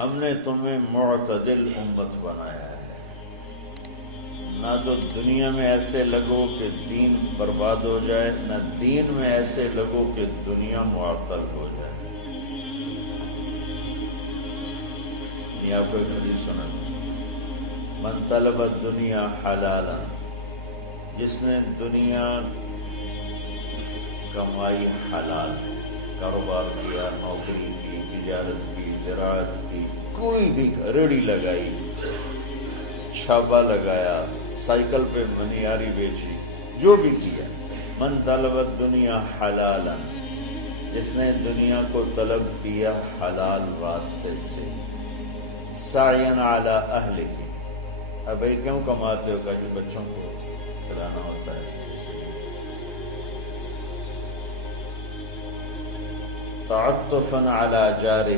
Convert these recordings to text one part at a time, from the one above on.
ہم نے تمہیں معتدل امت بنایا ہے، نہ تو دنیا میں ایسے لگو کہ دین برباد ہو جائے، نہ دین میں ایسے لگو کہ دنیا معطل ہو جائے۔ یہ آپ کو ایک حدیث سنا، من طلب الدنیا حلالا، جس نے دنیا کمائی حلال، کاروبار کیا، نوکری کی، تجارت کی، زراعت کی، کوئی بھی ریڑھی لگائی، چھاپا لگایا، سائیکل پہ منیاری بیچی، جو بھی کیا، من طلب الدنیا حلالا، جس نے دنیا کو طلب کیا حلال راستے سے، سعیا علی اہلہ، اب یہ کیوں کماتے ہو؟ کہ بچوں کو کھلانا ہوتا ہے، تعطفا علی جارہ،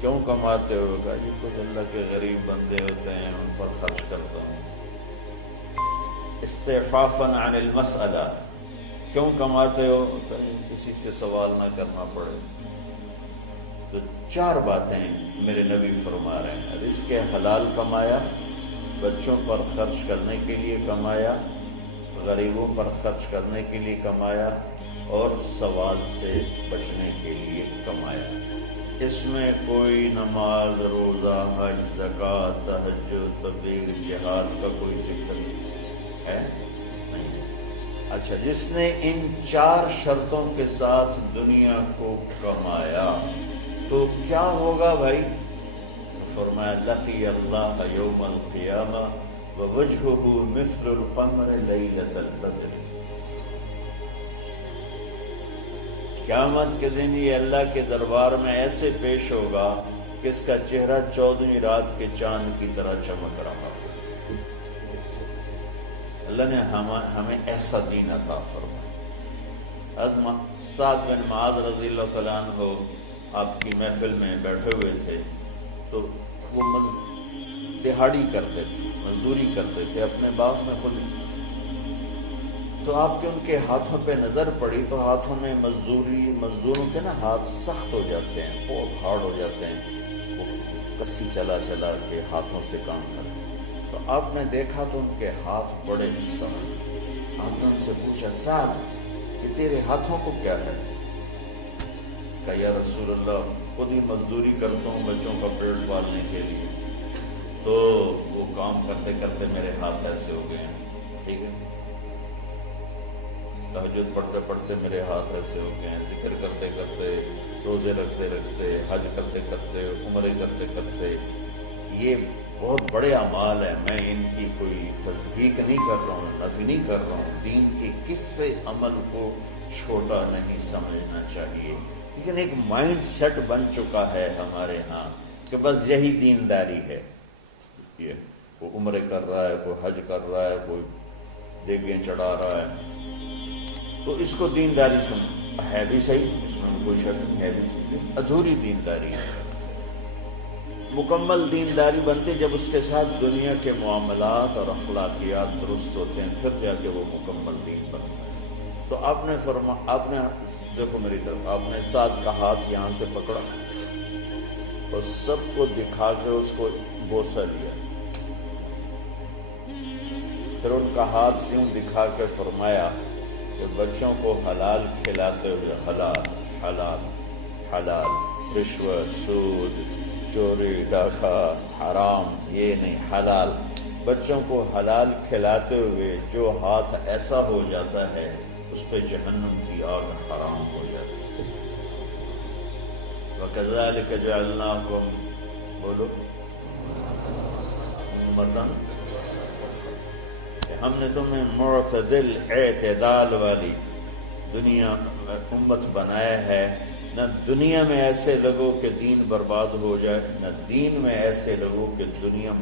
کیوں کماتے ہو؟ کہ جی کچھ اللہ کے غریب بندے ہوتے ہیں ان پر خرچ کرتا ہوں، استعفافا عن المسئلہ، کیوں کماتے ہو؟ کہ کسی سے سوال نہ کرنا پڑے۔ تو چار باتیں میرے نبی فرما رہے ہیں، رزق حلال کمایا، بچوں پر خرچ کرنے کے لیے کمایا، غریبوں پر خرچ کرنے کے لیے کمایا، اور سوال سے بچنے کے لیے کمایا۔ اس میں کوئی نماز، روزہ، حج، زکوٰۃ، تہجد، تبلیغ، جہاد کا کوئی ذکر ہے نہیں۔ اچھا، جس نے ان چار شرطوں کے ساتھ دنیا کو کمایا تو کیا ہوگا بھائی؟ تو فرمایا لقی اللہ یوم القیامہ ووجہہ مثل القمر لیلۃ البدر، قیامت کے دن یہ اللہ کے دربار میں ایسے پیش ہوگا کہ اس کا چہرہ 14ویں رات کے چاند کی طرح چمک رہا ہو۔ اللہ نے ہمیں ایسا دین عطا فرمایا۔ حضرت سعد بن معاذ رضی اللہ تعالیٰ عنہ آپ کی محفل میں بیٹھے ہوئے تھے، تو وہ دہاڑی کرتے تھے، مزدوری کرتے تھے اپنے باغ میں خود، تو آپ کے ان کے ہاتھوں پہ نظر پڑی تو ہاتھوں میں مزدوروں کے نا ہاتھ سخت ہو جاتے ہیں، بہت ہارڈ ہو جاتے ہیں، وہ کسی چلا چلا کے ہاتھوں سے کام کرتے۔ تو آپ نے دیکھا تو ان کے ہاتھ بڑے سخت۔ آپ نے ان سے پوچھا سعد کہ تیرے ہاتھوں کو کیا ہے؟ کہا یا رسول اللہ خود ہی مزدوری کرتا ہوں بچوں کا پیٹ پالنے کے لیے، تو وہ کام کرتے کرتے میرے ہاتھ ایسے ہو گئے ہیں، ٹھیک ہے، تہجد پڑھتے پڑھتے میرے ہاتھ ایسے ہو گئے ہیں، ذکر کرتے کرتے، روزے رکھتے رکھتے، حج کرتے کرتے، عمرے کرتے کرتے، یہ بہت بڑے اعمال ہیں، میں ان کی کوئی تصدیق نہیں کر رہا ہوں، نفی نہیں کر رہا ہوں، دین کے کس سے عمل کو چھوٹا نہیں سمجھنا چاہیے، لیکن ایک مائنڈ سیٹ بن چکا ہے ہمارے ہاں کہ بس یہی دینداری ہے، یہ کوئی عمرے کر رہا ہے، کوئی حج کر رہا ہے، کوئی دیگیں چڑھا رہا ہے، تو اس کو دینداری ہے بھی صحیح، اس میں کوئی شک نہیں، ہے بھی صحیح، ادھوری دینداری ہے۔ مکمل دینداری بنتی جب اس کے ساتھ دنیا کے معاملات اور اخلاقیات درست ہوتے ہیں، پھر جا کے وہ مکمل دین بنتا ہے۔ تو آپ نے دیکھو میری طرف، آپ نے سعد کا ہاتھ یہاں سے پکڑا اور سب کو دکھا کے اس کو بوسہ دیا، پھر ان کا ہاتھ یوں دکھا کے فرمایا کہ بچوں کو حلال کھلاتے ہوئے، حلال حلال حلال، رشوت، سود، چوری، ڈاکہ، حرام، یہ نہیں، حلال، بچوں کو حلال کھلاتے ہوئے جو ہاتھ ایسا ہو جاتا ہے اس پہ جہنم کی آگ حرام ہو جاتی ہے۔ وَكَذَلِكَ جَعَلْنَاكُمْ، بولو، أُمَّةً، ہم نے تمہیں معتدل، اعتدال والی دنیا امت بنایا ہے، نہ دنیا میں ایسے لگو کہ دین برباد ہو جائے، نہ دین میں ایسے لگو کہ دنیا